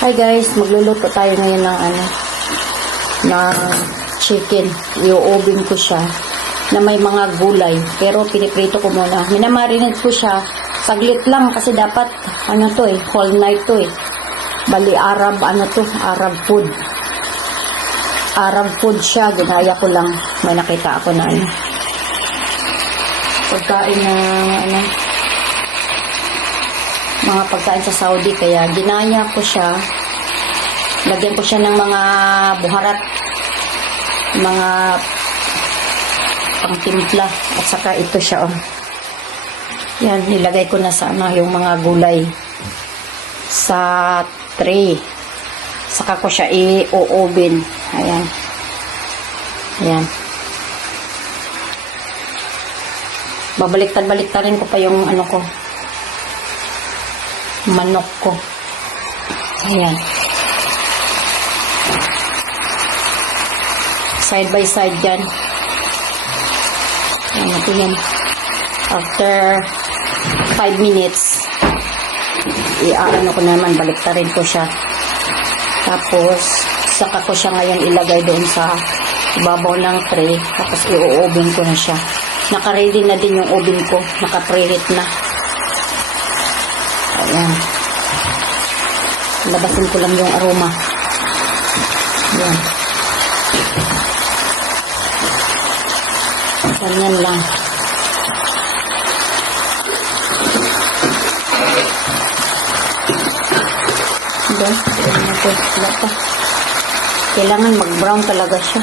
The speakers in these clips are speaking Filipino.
Hi guys, magluluto tayo ngayon ng ano, ng chicken. I-oven ko siya na may mga gulay. Pero piniprito ko muna. Minamarinate ko siya. Saglit lang kasi dapat, ano to eh, whole night to eh. Bali Arab, ano to, Arab food. Arab food siya, ginaya ko lang. May nakita ako na ano. Pagkain ng ano, mga pagkain sa Saudi. Kaya ginaya ko siya. Lagyan ko siya ng mga buharat mga pangtimpla at saka ito siya oh. yan nilagay ko na sa ano yung mga gulay. Sa tray. Saka ko siya i-oven. Ayan. Ayan. Babaliktad-baliktarin ko pa yung ano ko manok ko. Ayan. Side by side dyan. Ayan natin yan. After 5 minutes, i-ano ko naman, baliktarin ko siya. Tapos, saka ko siya ngayon ilagay doon sa ibabaw ng tray. Tapos, i-oven ko na siya. Naka-ready na din yung oven ko. Naka-preheat na. Ayan. Labasin ko lang yung aroma. Ayan. Ganyan lang. Pa. Kailangan mag-brown talaga siya.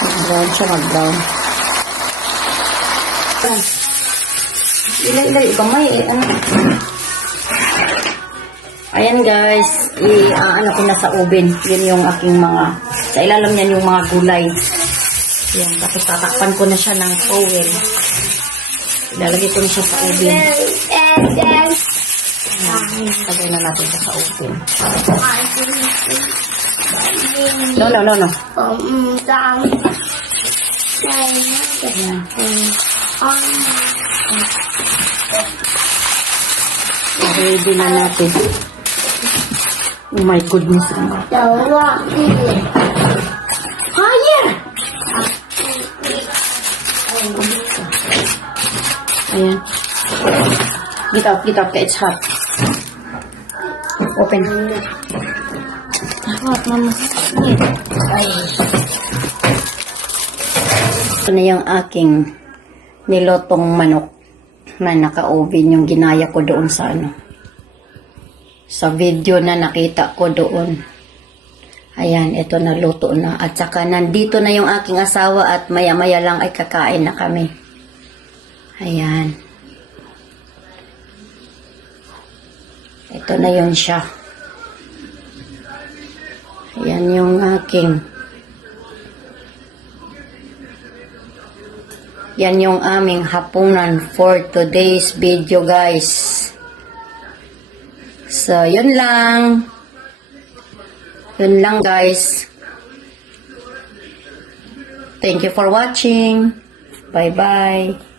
Mag-brown siya, mag-brown. Ilan dali kamay eh, ano. Ayan guys, i ah, ano ko na sa oven. Yun yung aking mga sa ilalim niyan yung mga gulay. Yan, tapos tatakpan ko na siya ng towel. Ilalagay ko na siya sa oven. Ayan, Lagay na natin siya sa oven. No, no, no, no. Ayan. Ready na natin. Oh my goodness. Fire! Ayan. Get out, get out, it's hot. Open. Hot, mama. Ay. Ito na yung aking nilotong manok na naka-oven yung ginaya ko doon sa ano. Sa video na nakita ko doon. Ayan, ito na luto na. At saka nandito na yung aking asawa at maya-maya lang ay kakain na kami. Ayan. Ito na yun siya. Ayan yung aking Yan yung aming hapunan for today's video guys. So, yun lang. Yun lang guys. Thank you for watching. Bye-bye.